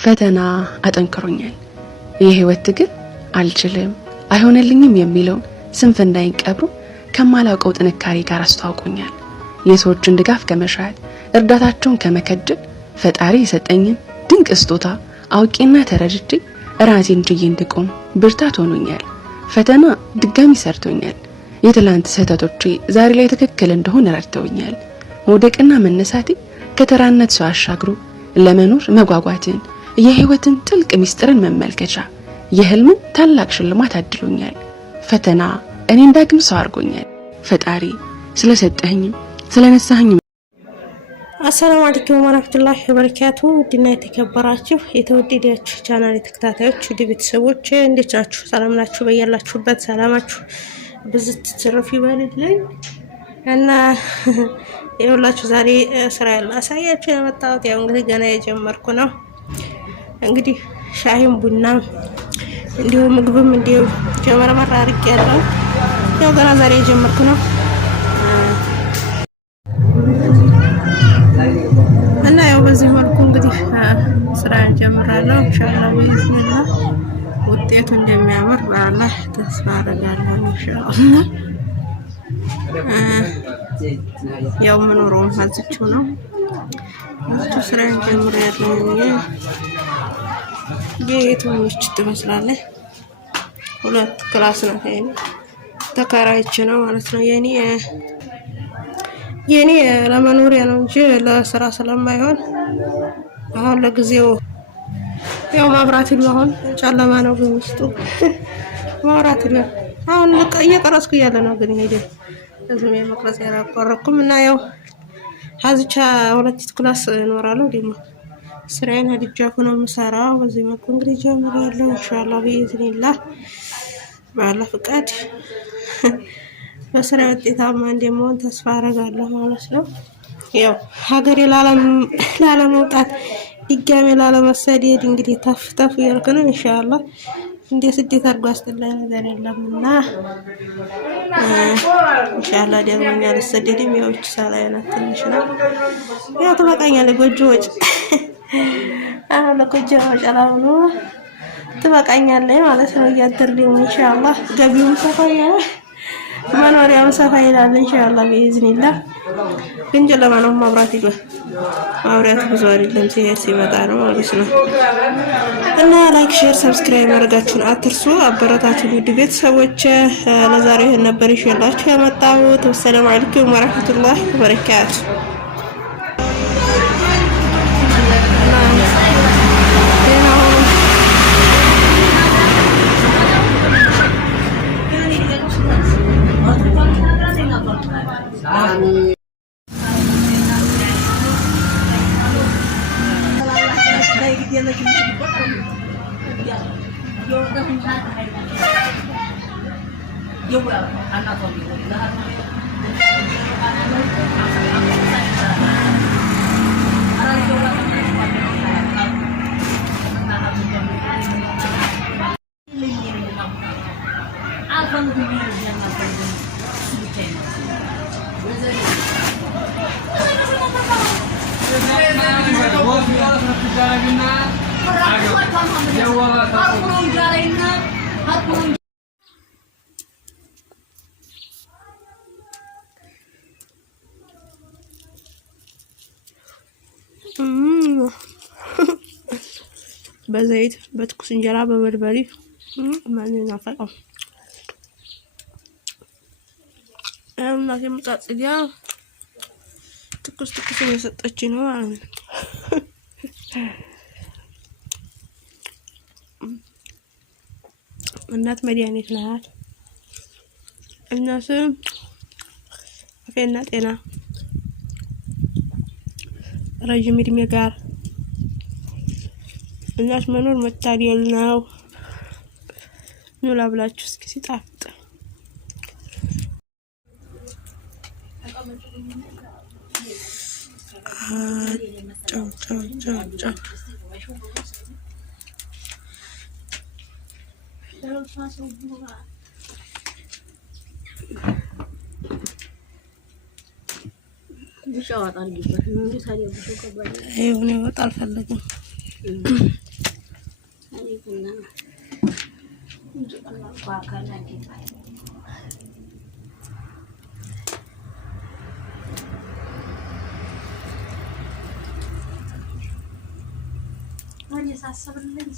ፈተና አጠንክሮኛል። የህይወት ትግል አልችልም አይሆንልኝም የሚለው ስንፍናዬን ቀብሮ ከማላውቀው ጥንካሬ ጋር አስተዋውቆኛል። የሰዎችን ድጋፍ ከመሻት እርዳታቸውን ከመከጀል ፈጣሪ የሰጠኝን ድንቅ ስጦታ አውቄና ተረድቼ ራሴን ችዬ እንድቆም ብርታት ሆኖኛል። ፈተና ድጋሚ ሰርቶኛል። የትላንት ስህተቶቼ ዛሬ ላይ ትክክል እንደሆነ ረድተውኛል። መውደቅና መነሳቴ ከተራነት ሰው አሻግሮ ለመኖር መጓጓትን የህይወትን ጥልቅ ሚስጥርን መመልከቻ የህልምን ታላቅ ሽልማት አድሎኛል። ፈተና እኔን ዳግም ሰው አድርጎኛል። ፈጣሪ ስለሰጠኝም ስለነሳኝም። አሰላሙ አለይኩም ወራህመቱላሂ ወበረካቱ። ዲና የተከበራችሁ የተወደዳችሁ ቻናል ተከታታዮች ውድ ቤተሰቦች እንዴት ናችሁ? ሰላም ናችሁ? በያላችሁበት ሰላማችሁ ብዝት ትርፍ ይበልልኝ እና ይኸውላችሁ ዛሬ ስራ ያላሳያችሁ የመጣሁት ያው እንግዲህ ገና የጀመርኩ ነው። እንግዲህ ሻይም ቡና እንዲሁም ምግብም እንዲሁ ጀመረመራ አድርጌያለሁ። ያው ገና ዛሬ የጀመርኩ ነው እና ያው በዚህ መልኩ እንግዲህ ስራ ጀምራለሁ። ኢንሻአላህ ቢዝነላህ ውጤቱ እንደሚያምር በአላህ ተስፋ አደርጋለሁ። ኢንሻአላህ ያው መኖሩን ሀዝቹ ነው እሱ ስራ ጀምራለሁ። ቤቶች ትመስላለች። ሁለት ክላስ ነው ይሄ ተከራይቼ ነው ማለት ነው። የኔ ለመኖሪያ ነው እንጂ ለስራ ስለማይሆን አሁን ለጊዜው ያው ማብራት ይሉ አሁን ጨለማ ነው በውስጡ ማብራት ይሉ አሁን እየቀረስኩ ያለ ነው። ግን ሄደ እዚህ መቅረጽ ያላቆረኩም እና ያው ሀዝቻ ሁለት ክላስ እኖራለሁ። ደግሞ ስራዬን አድጃኩ ነው የምሰራው። በዚህ መልኩ እንግዲህ ጀምራለሁ ኢንሻአላህ ቢኢዝኒላህ ባላ ፍቃድ በስራ ውጤታማ እንደምሆን ተስፋ አደርጋለሁ ማለት ነው። ያው ሀገሬ ላለመውጣት ድጋሜ ላለመሰደድ እንግዲህ ተፍ ያልኩ ነው ኢንሻአላህ። እንደ ስደት አድርጎ አስጠላኝ ነገር የለምና ኢንሻአላህ ደግሞ አልሰደድም። ያው እቺ ሳላየና ትንሽ ነው ያው ተበቃኛለች ጎጆ ወጭ አሁን ለጎጆ ወጭ ነው ተበቃኛለች ማለት ነው። እያደረግን ኢንሻአላህ ገቢውን ሰፋያ መኖሪያውን ሰፋ ይላል ኢንሻአላህ ቢኢዝኒላህ። ግን ጨለማ ነው ማብራት ይገባ ማብራት ብዙ አይደለም ሲመጣ ነው ማለት ነው። እና ላይክ ሼር ሰብስክራይብ ማድረጋችሁን አትርሱ። አበረታቱኝ ውድ ቤተሰቦች። ለዛሬ ይሄን ነበር ይዤላችሁ የመጣሁት። ሰላም አለይኩም ወራህመቱላሂ ወበረካቱ። በዘይት በትኩስ እንጀራ በበርበሬ ማን ይናፈቀው እናቴ ምጣጽያ ትኩስ እየሰጠች ነው ማለት ነው። እናት መድኃኒት ናት። እናት አፌና ጤና ረጅም እድሜ ጋር እናት መኖር መታደል ነው። ኑላ ብላችሁ እስኪ ሲጣፍጥ ጫው ብቻው አጣልግበት ነው እንዴ? ታዲያ ብቻው ከባድ ነው። ይሄ ወጣ አልፈልግም። ዋጋና እንዴት ወዲህ ሳስብልኝ